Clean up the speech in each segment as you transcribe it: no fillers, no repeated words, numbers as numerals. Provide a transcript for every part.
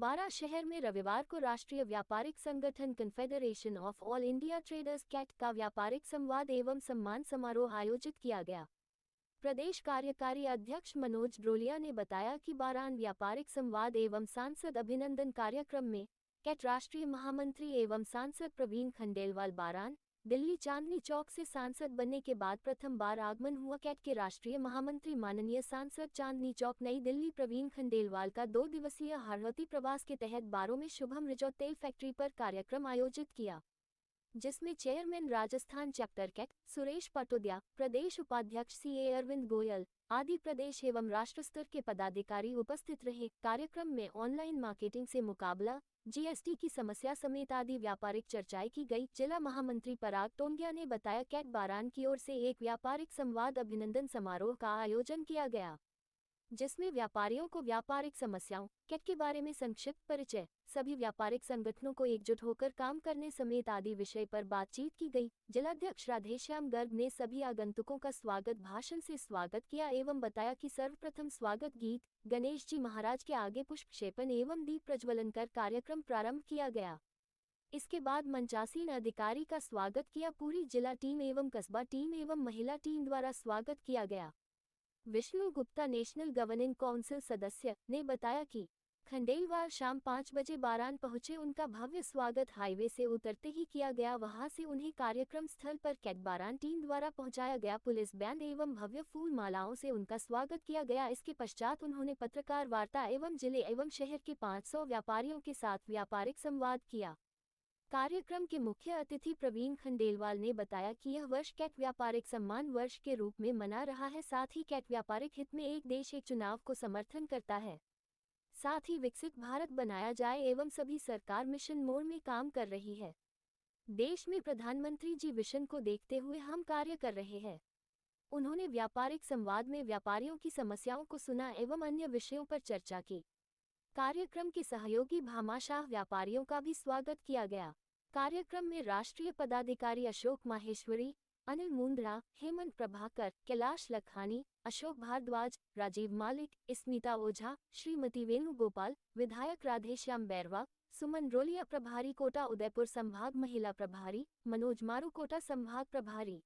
बारा शहर में रविवार को राष्ट्रीय व्यापारिक संगठन Confederation of All India Traders CAT का व्यापारिक संवाद एवं सम्मान समारोह आयोजित किया गया। प्रदेश कार्यकारी अध्यक्ष मनोज ड्रोलिया ने बताया कि बारान व्यापारिक संवाद एवं सांसद अभिनंदन कार्यक्रम में कैट राष्ट्रीय महामंत्री एवं सांसद प्रवीण खंडेलवाल बारान दिल्ली चांदनी चौक से सांसद बनने के बाद प्रथम बार आगमन हुआ। कैट के राष्ट्रीय महामंत्री माननीय सांसद चांदनी चौक नई दिल्ली प्रवीण खंडेलवाल का 2 दिवसीय हरहती प्रवास के तहत बारों में शुभम रिजॉर्ट तेल फैक्ट्री पर कार्यक्रम आयोजित किया, जिसमें chairman Rajasthan chapter CAT Suresh Patodia, प्रदेश उपाध्यक्ष CA अरविंद गोयल आदि प्रदेश एवं राष्ट्र स्तर के पदाधिकारी उपस्थित रहे। कार्यक्रम में ऑनलाइन मार्केटिंग से मुकाबला, GST की समस्या समेत आदि व्यापारिक चर्चाएं की गई। जिला महामंत्री पराग टोंगिया ने बताया कैट बारान की ओर से एक व्यापारिक संवाद अभिनंदन समारोह का आयोजन किया गया, जिसमें व्यापारियों को व्यापारिक समस्याओं कैट के बारे में संक्षिप्त परिचय, सभी व्यापारिक संगठनों को एकजुट होकर काम करने समेत आदि विषय पर बातचीत की गई। जिलाध्यक्ष राधेश्याम गर्ग ने सभी आगंतुकों का स्वागत भाषण से स्वागत किया एवं बताया कि सर्वप्रथम स्वागत गीत गणेश जी महाराज के आगे पुष्पक्षेपण एवं दीप प्रज्वलन कर कार्यक्रम प्रारंभ किया गया। इसके बाद मंचासीन अधिकारी का स्वागत किया। पूरी जिला टीम एवं कस्बा टीम एवं महिला टीम द्वारा स्वागत किया गया। Vishnu Gupta national governing council सदस्य ने बताया कि खंडेलवाल शाम 5 बजे बारान पहुंचे। उनका भव्य स्वागत हाईवे से उतरते ही किया गया। वहां से उन्हें कार्यक्रम स्थल पर कैट बारान टीम द्वारा पहुंचाया गया। पुलिस बैंड एवं भव्य फूल मालाओं से उनका स्वागत किया गया। इसके पश्चात उन्होंने पत्रकार वार्ता एवं जिले एवं शहर के 500 व्यापारियों के साथ व्यापारिक संवाद किया। कार्यक्रम के मुख्य अतिथि प्रवीण खंडेलवाल ने बताया कि यह वर्ष कैट व्यापारिक सम्मान वर्ष के रूप में मना रहा है। साथ ही कैट व्यापारिक हित में एक देश एक चुनाव को समर्थन करता है। साथ ही विकसित भारत बनाया जाए एवं सभी सरकार मिशन मोड में काम कर रही है। देश में प्रधानमंत्री जी विजन को देखते हुए हम कार्य कर रहे हैं। उन्होंने व्यापारिक संवाद में व्यापारियों की समस्याओं को सुना एवं अन्य विषयों पर चर्चा की। कार्यक्रम के सहयोगी भामाशाह व्यापारियों का भी स्वागत किया गया। कार्यक्रम में राष्ट्रीय पदाधिकारी अशोक माहेश्वरी, अनिल मुंद्रा, हेमंत प्रभाकर, कैलाश लखानी, अशोक भारद्वाज, राजीव मालिक, स्मिता ओझा, श्रीमती वेणुगोपाल, विधायक राधेश्याम बैरवा, सुमन रोलिया प्रभारी कोटा उदयपुर संभाग महिला प्रभारी, मनोज मारू कोटा संभाग प्रभारी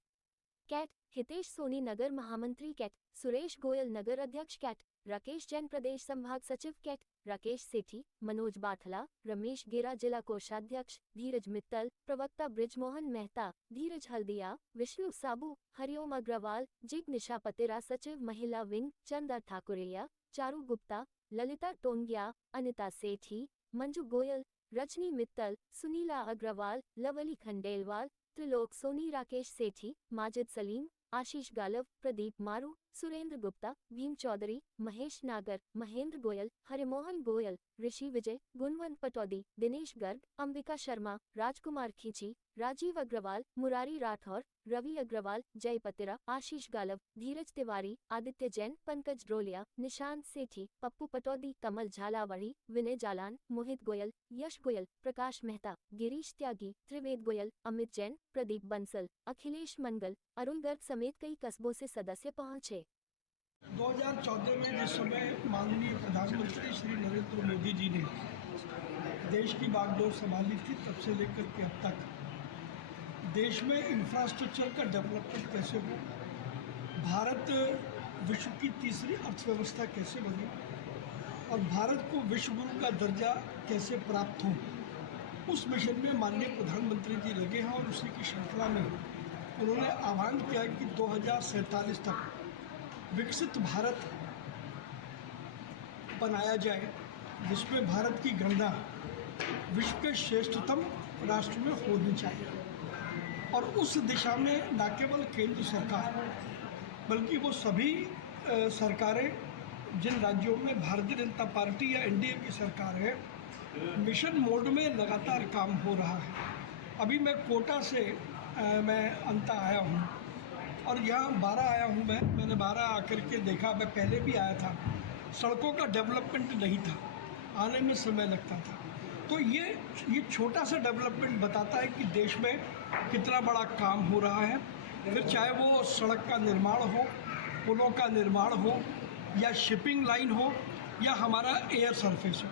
कैट, हितेश सोनी नगर महामंत्री कैट, सुरेश गोयल नगर अध्यक्ष कैट, राकेश जैन प्रदेश संभाग सचिव कैट, राकेश सेठी, मनोज बाठला, रमेश गेरा जिला कोषाध्यक्ष, धीरज मित्तल प्रवक्ता, ब्रिजमोहन मेहता, धीरज हल्दिया, विष्णु साबू, हरिओम अग्रवाल, जिग्निशा पतेरा सचिव महिला विंग, चंदा ठाकुरिया, चारू गुप्ता, ललिता टोंगिया, अनिता सेठी, मंजू गोयल, रजनी मित्तल, सुनीला अग्रवाल, लवली खंडेलवाल, त्रिलोक सोनी, राकेश सेठी, माजिद सलीम, आशीष गालव, प्रदीप मारू, सुरेंद्र गुप्ता, भीम चौधरी, महेश नागर, महेंद्र गोयल, हरिमोहन गोयल, ऋषि विजय, गुणवंत पटौदी, दिनेश गर्ग, अंबिका शर्मा, राजकुमार खींची, राजीव अग्रवाल, मुरारी राठौर, रवि अग्रवाल, जय पतेरा, आशीष गालव, धीरज तिवारी, आदित्य जैन, पंकज ड्रोलिया, निशांत सेठी, पप्पू पटौदी, कमल झालावाड़ी, विनय जालान, मोहित गोयल, यश गोयल, प्रकाश मेहता, गिरीश त्यागी, त्रिवेद गोयल, अमित जैन, प्रदीप बंसल, अखिलेश मंगल, अरुण गर्ग समेत कई कस्बों से सदस्य पहुंचे। 2014 में जिस समय माननीय प्रधानमंत्री श्री नरेंद्र मोदी जी ने देश की बागडोर संभाली थी, तब से लेकर के अब तक देश में इंफ्रास्ट्रक्चर का डेवलपमेंट कैसे हो, भारत विश्व की तीसरी अर्थव्यवस्था कैसे बने और भारत को विश्व गुरु का दर्जा कैसे प्राप्त हो, उस मिशन में माननीय प्रधानमंत्री जी लगे हैं। और उसी की श्रृंखला में उन्होंने आह्वान किया कि 2047 तक विकसित भारत बनाया जाए, जिसमें भारत की गणना विश्व के श्रेष्ठतम राष्ट्र में होनी चाहिए। और उस दिशा में न केवल केंद्र सरकार बल्कि वो सभी सरकारें जिन राज्यों में भारतीय जनता पार्टी या NDA की सरकार है, मिशन मोड में लगातार काम हो रहा है। अभी मैं कोटा से मैं अंता आया हूँ और यहाँ 12 आया हूँ। मैंने 12 आकर के देखा, मैं पहले भी आया था, सड़कों का डेवलपमेंट नहीं था, आने में समय लगता था। तो ये छोटा सा डेवलपमेंट बताता है कि देश में कितना बड़ा काम हो रहा है। फिर चाहे वो सड़क का निर्माण हो, पुलों का निर्माण हो, या शिपिंग लाइन हो, या हमारा एयर सरफेस हो।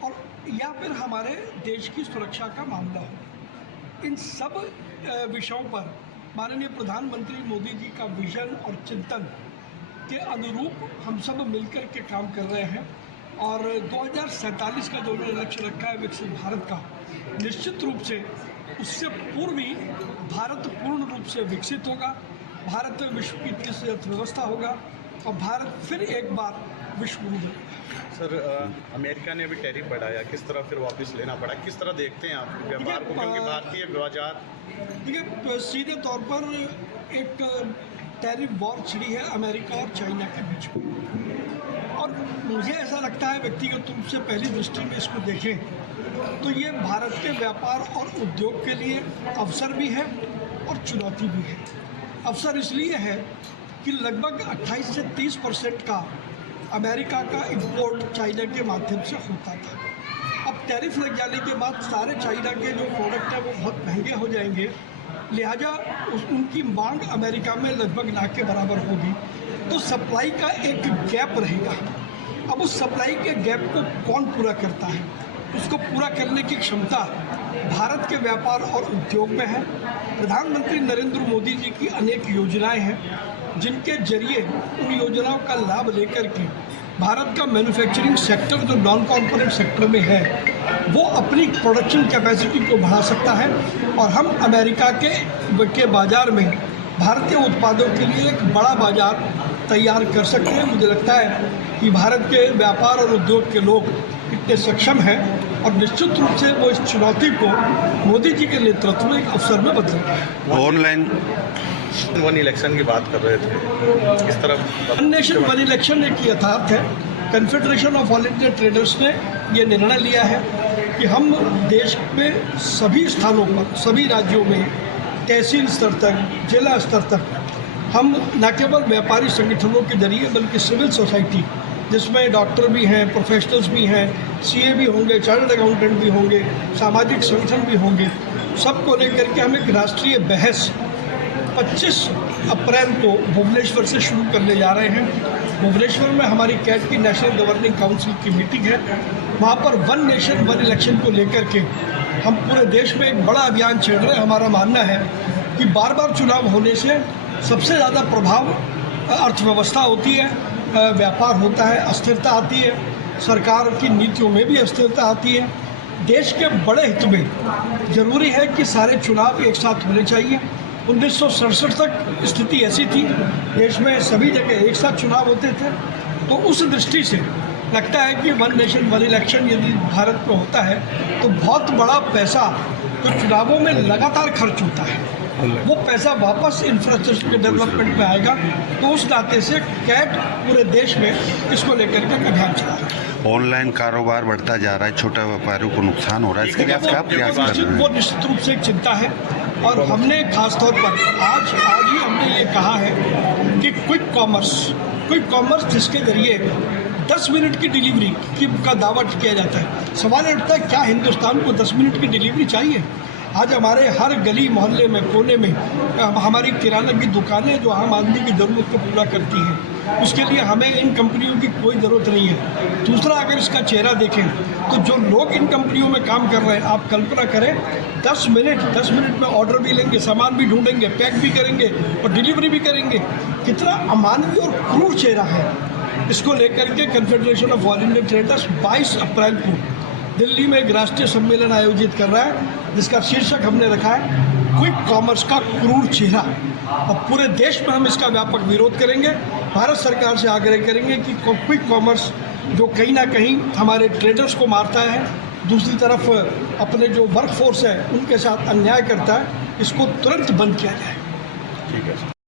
और या फिर हमारे देश की सुरक्षा का मामला हो। इन सब विषयों पर माननीय प्रधानमंत्री मोदी जी का विजन और चिंतन के अनुरूप हम सब मिलकर के काम कर रहे हैं और 2047 का जो उन्होंने लक्ष्य रखा है विकसित भारत का, निश्चित रूप से उससे पूर्व ही भारत पूर्ण रूप से विकसित होगा, भारत विश्व की तीसरी अर्थव्यवस्था होगा और भारत फिर एक बार विश्व गुरु बनेगा। सर, अमेरिका ने अभी टैरिफ बढ़ाया, किस तरह फिर वापस लेना पड़ा, किस तरह देखते हैं आप व्यापार को, क्योंकि भारतीय बाजार देखिए सीधे तौर पर एक टैरिफ वॉर छिड़ी है अमेरिका और चाइना के बीच में और मुझे ऐसा लगता है व्यक्तिगत रूप से पहली दृष्टि में इसको देखें तो ये भारत के व्यापार और उद्योग के लिए अवसर भी है और चुनौती भी है। अवसर इसलिए है कि लगभग 28 से 30% का अमेरिका का इंपोर्ट चाइना के माध्यम से होता था। अब टैरिफ लग जाने के बाद सारे चाइना के जो प्रोडक्ट हैं वो बहुत महंगे हो जाएंगे, लिहाजा उनकी मांग अमेरिका में लगभग ना के बराबर होगी, तो सप्लाई का एक गैप रहेगा। अब उस सप्लाई के गैप को कौन पूरा करता है, उसको पूरा करने की क्षमता भारत के व्यापार और उद्योग में है। प्रधानमंत्री नरेंद्र मोदी जी की अनेक योजनाएं हैं जिनके जरिए उन योजनाओं का लाभ लेकर के भारत का मैन्युफैक्चरिंग सेक्टर जो नॉन कॉर्पोरेट सेक्टर में है वो अपनी प्रोडक्शन कैपेसिटी को बढ़ा सकता है और हम अमेरिका के बाज़ार में भारतीय उत्पादों के लिए एक बड़ा बाज़ार तैयार कर सकते हैं। मुझे लगता है कि भारत के व्यापार और उद्योग के लोग इतने सक्षम हैं और निश्चित रूप से वो इस चुनौती को मोदी जी के नेतृत्व में एक अवसर में बदलेंगे। ऑनलाइन वन इलेक्शन की बात कर रहे थे, किस तरह वन नेशन वन इलेक्शन एक यथार्थ है। Confederation of All India traders ने ये निर्णय लिया है कि हम देश में सभी स्थानों पर, सभी राज्यों में, तहसील स्तर तक, जिला स्तर तक हम न केवल व्यापारी संगठनों के जरिए बल्कि सिविल सोसाइटी जिसमें डॉक्टर भी हैं, प्रोफेशनल्स भी हैं, सीए भी होंगे, चार्टर्ड अकाउंटेंट भी होंगे, सामाजिक संगठन भी होंगे, सबको लेकर के हम एक राष्ट्रीय बहस 25 अप्रैल को भुवनेश्वर से शुरू करने जा रहे हैं। भुवनेश्वर में हमारी कैट की नेशनल गवर्निंग काउंसिल की मीटिंग है। वहाँ पर वन नेशन वन इलेक्शन को लेकर के हम पूरे देश में एक बड़ा अभियान छेड़ रहे हैं। हमारा मानना है कि बार बार चुनाव होने से सबसे ज़्यादा प्रभाव अर्थव्यवस्था होती है, व्यापार होता है, अस्थिरता आती है, सरकार की नीतियों में भी अस्थिरता आती है। देश के बड़े हित में ज़रूरी है कि सारे चुनाव एक साथ होने चाहिए। 1967 तक स्थिति ऐसी थी, देश में सभी जगह एक साथ चुनाव होते थे, तो उस दृष्टि से लगता है कि वन नेशन वन इलेक्शन यदि भारत में होता है तो बहुत बड़ा पैसा जो चुनावों में लगातार खर्च होता है वो पैसा वापस इंफ्रास्ट्रक्चर के डेवलपमेंट में आएगा। तो उस नाते से कैट पूरे देश में इसको लेकर के अभियान चला रहा है। ऑनलाइन कारोबार बढ़ता जा रहा है, छोटे व्यापारियों को नुकसान हो रहा है, इसके लिए आप क्या प्रयास कर रहे हैं? वो निश्चित रूप से एक चिंता है और हमने खासतौर पर आज ही हमने ये कहा है कि क्विक कॉमर्स जिसके जरिए 10 मिनट की डिलीवरी का दावा किया जाता है। सवाल उठता है क्या हिंदुस्तान को 10 मिनट की डिलीवरी चाहिए? आज हमारे हर गली मोहल्ले में, कोने में हमारी किराना की दुकानें जो आम आदमी की ज़रूरत को पूरा करती हैं, उसके लिए हमें इन कंपनियों की कोई ज़रूरत नहीं है। दूसरा, अगर इसका चेहरा देखें तो जो लोग इन कंपनियों में काम कर रहे हैं, आप कल्पना करें 10 मिनट में ऑर्डर भी लेंगे, सामान भी ढूंढेंगे, पैक भी करेंगे और डिलीवरी भी करेंगे। कितना अमानवीय और क्रूर चेहरा है। इसको लेकर के confederation of All India traders 22 अप्रैल को दिल्ली में एक राष्ट्रीय सम्मेलन आयोजित कर रहा है जिसका शीर्षक हमने रखा है क्विक कॉमर्स का क्रूर चेहरा। और पूरे देश में हम इसका व्यापक विरोध करेंगे। भारत सरकार से आग्रह करेंगे कि क्विक कॉमर्स जो कहीं ना कहीं हमारे ट्रेडर्स को मारता है, दूसरी तरफ अपने जो वर्क फोर्स है उनके साथ अन्याय करता है, इसको तुरंत बंद किया जाए। ठीक है।